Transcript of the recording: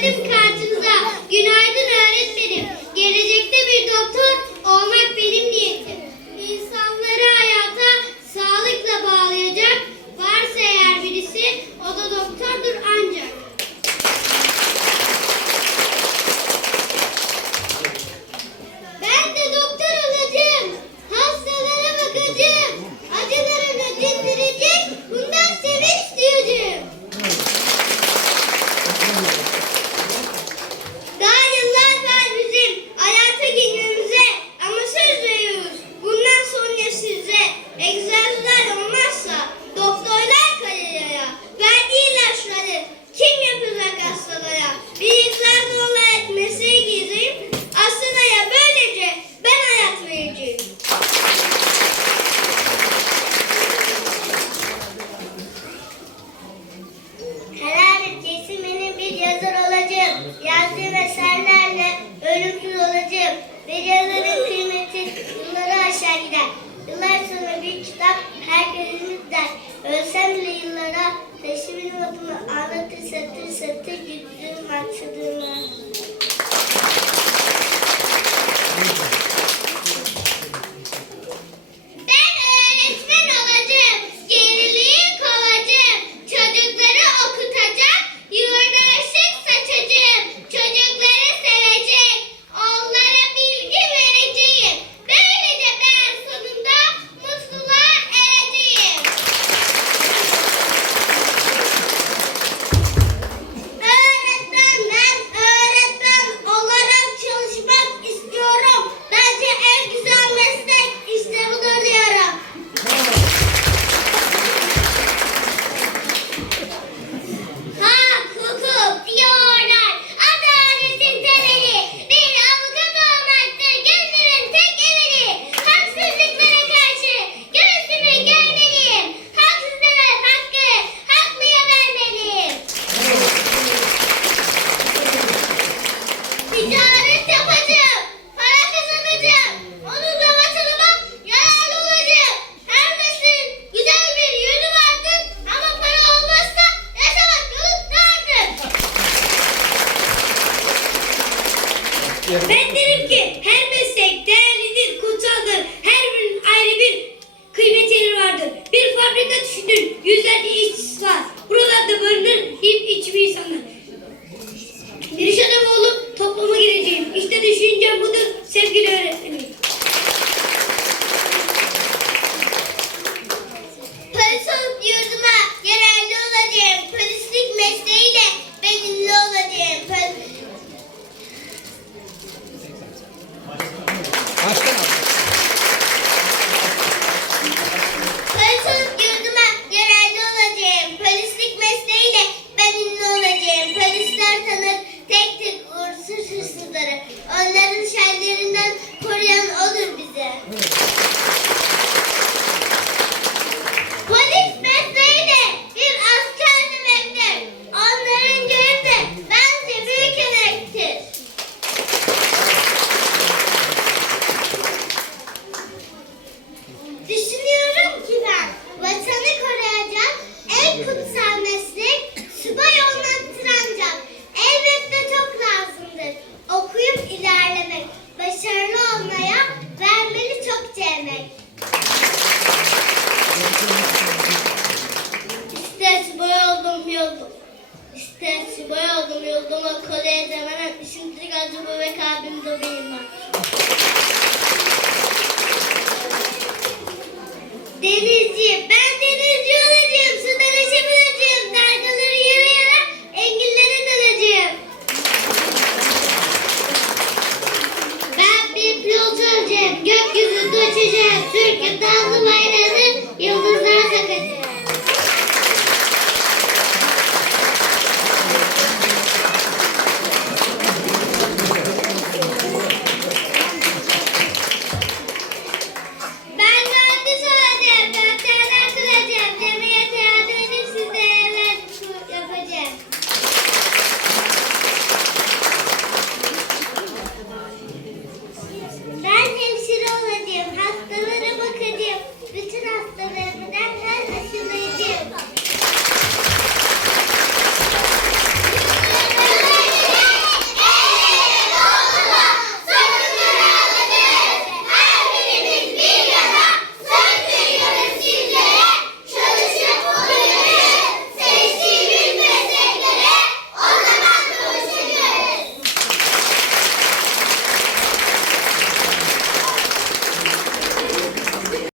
geldim karşınıza. Günaydın. bana resmin adını anlatır satır satır güldürüm açılımı. Ben derim ki her Akrabaya oldum yoluma koleye zaman etmişim. Tek acı bebek abim de benim var. Deli